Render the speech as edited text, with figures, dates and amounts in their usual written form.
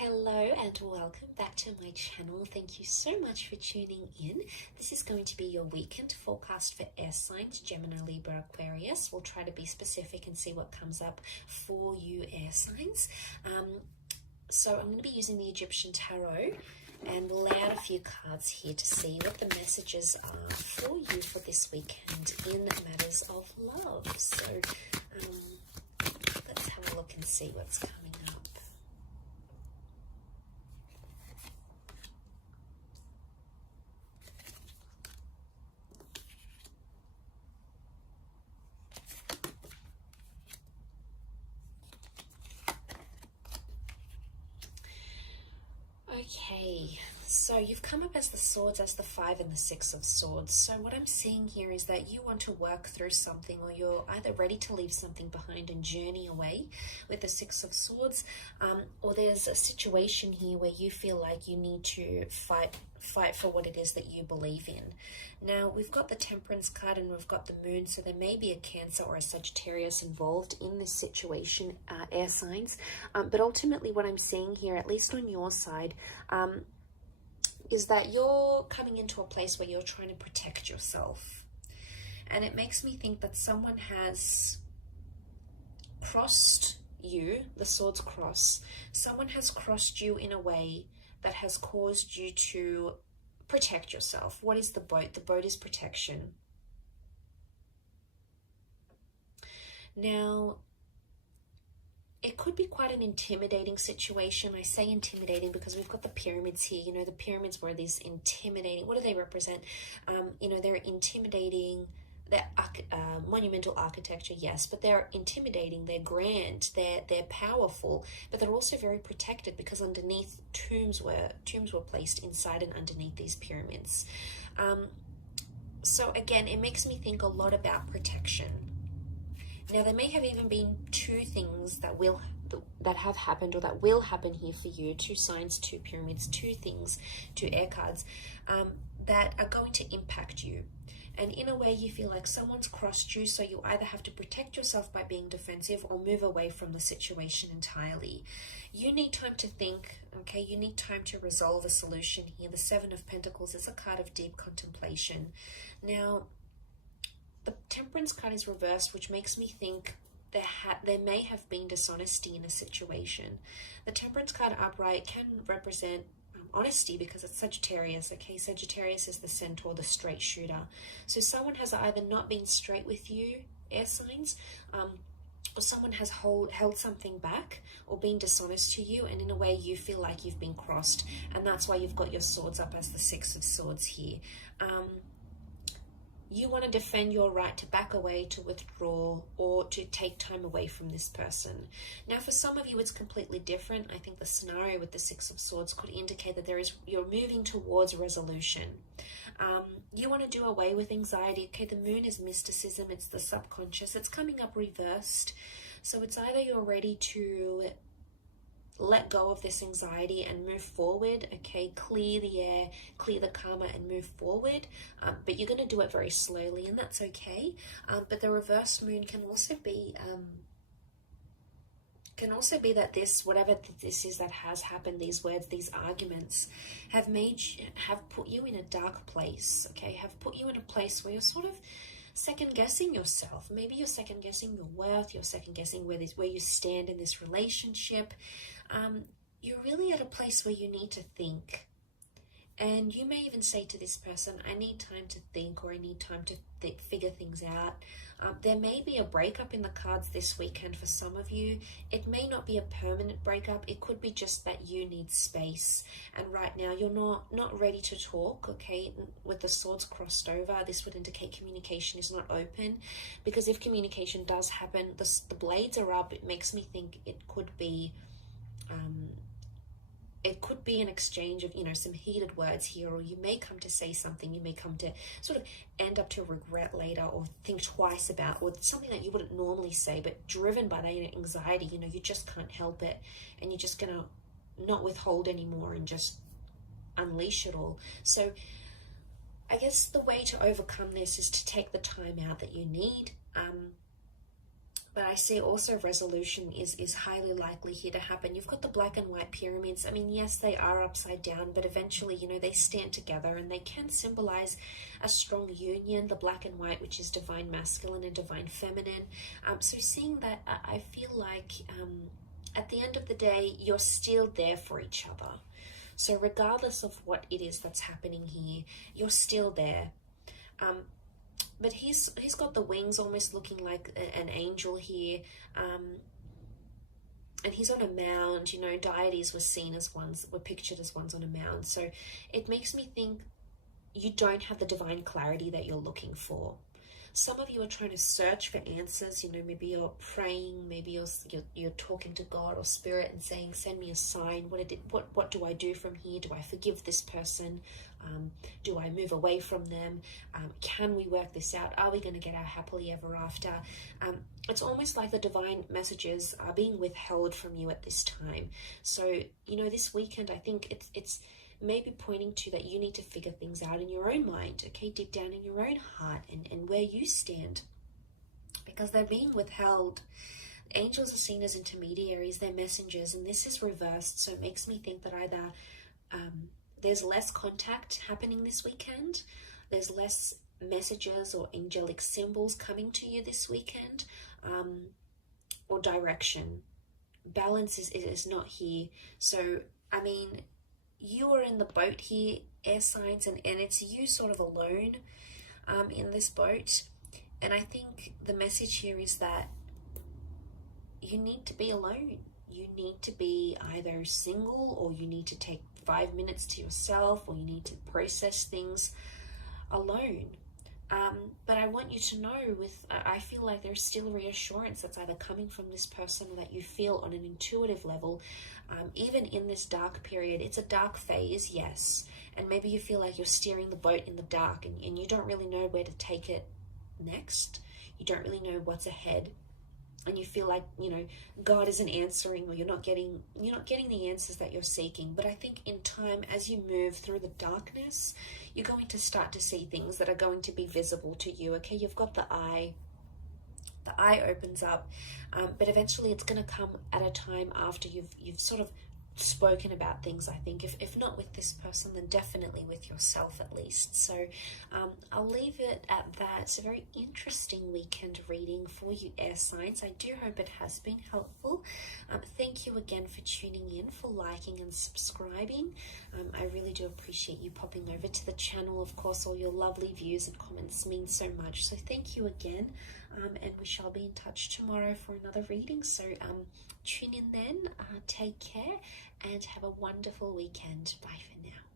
Hello and welcome back to my channel. Thank you so much for tuning in. This is going to be your weekend forecast for air signs, Gemini, Libra, Aquarius. We'll try to be specific and see what comes up for you air signs. So I'm going to be using the Egyptian Tarot and we'll lay out a few cards here to see what the messages are for you for this weekend in matters of love. So let's have a look and see what's coming up. Okay, so you've come up as the swords, as the 5 and the 6 of swords. So what I'm seeing here is that you want to work through something, or you're either ready to leave something behind and journey away with the 6 of swords, or there's a situation here where you feel like you need to fight for what it is that you believe in. Now, we've got the Temperance card and we've got the Moon, so there may be a Cancer or a Sagittarius involved in this situation, air signs. But ultimately what I'm seeing here, at least on your side, is that you're coming into a place where you're trying to protect yourself. And it makes me think that someone has crossed you, the swords cross. Someone has crossed you in a way that has caused you to protect yourself. What is the boat? The boat is protection. Now, it could be quite an intimidating situation. I say intimidating because we've got the pyramids here. You know, the pyramids were these intimidating, what do they represent? You know, they're intimidating. They're monumental architecture, yes, but they're intimidating, they're grand, they're powerful, but they're also very protected because underneath tombs were placed inside and underneath these pyramids. So again, it makes me think a lot about protection. Now, there may have even been two things that have happened or that will happen here for you, 2 signs, 2 pyramids, 2 things, 2 air cards, that are going to impact you. And in a way, you feel like someone's crossed you, so you either have to protect yourself by being defensive or move away from the situation entirely. You need time to think, okay? You need time to resolve a solution here. The 7 of Pentacles is a card of deep contemplation. Now, the Temperance card is reversed, which makes me think there may have been dishonesty in a situation. The Temperance card upright can represent honesty because it's Sagittarius, okay? Sagittarius is the centaur, the straight shooter. So someone has either not been straight with you, air signs, or someone has held something back or been dishonest to you, and in a way you feel like you've been crossed, and that's why you've got your swords up as the 6 of swords here. You want to defend your right to back away, to withdraw, or to take time away from this person. Now, for some of you, it's completely different. I think the scenario with the 6 of swords could indicate that you're moving towards resolution. You want to do away with anxiety. Okay, the Moon is mysticism. It's the subconscious. It's coming up reversed. So it's either you're ready to let go of this anxiety and move forward, okay, clear the air, clear the karma and move forward, but you're going to do it very slowly, and that's okay. But the reversed Moon can also be that this, whatever this is that has happened, these words, these arguments have put you in a dark place, okay, have put you in a place where you're sort of second guessing yourself. Maybe you're second guessing your worth, you're second guessing where you stand in this relationship. You're really at a place where you need to think. And you may even say to this person, I need time to think, or I need time to figure things out. There may be a breakup in the cards this weekend for some of you. It may not be a permanent breakup. It could be just that you need space. And right now you're not ready to talk, okay? With the swords crossed over, this would indicate communication is not open. Because if communication does happen, the blades are up. It makes me think it could be an exchange of, you know, some heated words here, or you may come to say something, you may come to sort of end up to regret later or think twice about, or something that you wouldn't normally say, but driven by that anxiety, you know, you just can't help it, and you're just gonna not withhold anymore and just unleash it all. So I guess the way to overcome this is to take the time out that you need. But I see also resolution is highly likely here to happen. You've got the black and white pyramids. I mean, yes, they are upside down, but eventually, you know, they stand together and they can symbolize a strong union, the black and white, which is divine masculine and divine feminine. So seeing that, I feel like at the end of the day, you're still there for each other. So regardless of what it is that's happening here, you're still there. But he's got the wings almost looking like an angel here. And he's on a mound, you know, deities were pictured as ones on a mound. So it makes me think you don't have the divine clarity that you're looking for. Some of you are trying to search for answers. You know, maybe you're praying, maybe you're talking to God or Spirit and saying, send me a sign. What do I do from here? Do I forgive this person? Do I move away from them? Can we work this out? Are we going to get our happily ever after? It's almost like the divine messages are being withheld from you at this time. So, you know, this weekend, I think it's maybe pointing to that you need to figure things out in your own mind, okay? Dig down in your own heart and where you stand, because they're being withheld. Angels are seen as intermediaries, they're messengers, and this is reversed. So it makes me think that either there's less contact happening this weekend, there's less messages or angelic symbols coming to you this weekend, or direction. Balance is not here. So, I mean, you are in the boat here, air signs, and it's you sort of alone in this boat. And I think the message here is that you need to be alone. You need to be either single, or you need to take 5 minutes to yourself, or you need to process things alone. But I want you to know, I feel like there's still reassurance that's either coming from this person, or that you feel on an intuitive level. Even in this dark period, it's a dark phase, yes, and maybe you feel like you're steering the boat in the dark, and you don't really know where to take it next. You don't really know what's ahead, and you feel like, you know, God isn't answering, or you're not getting the answers that you're seeking. But I think in time, as you move through the darkness, you're going to start to see things that are going to be visible to you. Okay, you've got the eye opens up, but eventually it's going to come at a time after you've sort of spoken about things. I think if not with this person, then definitely with yourself at least. So I'll leave it at that. It's a very interesting weekend reading for you, air signs. I do hope it has been helpful. Thank you again for tuning in, for liking and subscribing. I really do appreciate you popping over to the channel. Of course, all your lovely views and comments mean so much, so thank you again. And we shall be in touch tomorrow for another reading. So tune in then, take care, and have a wonderful weekend. Bye for now.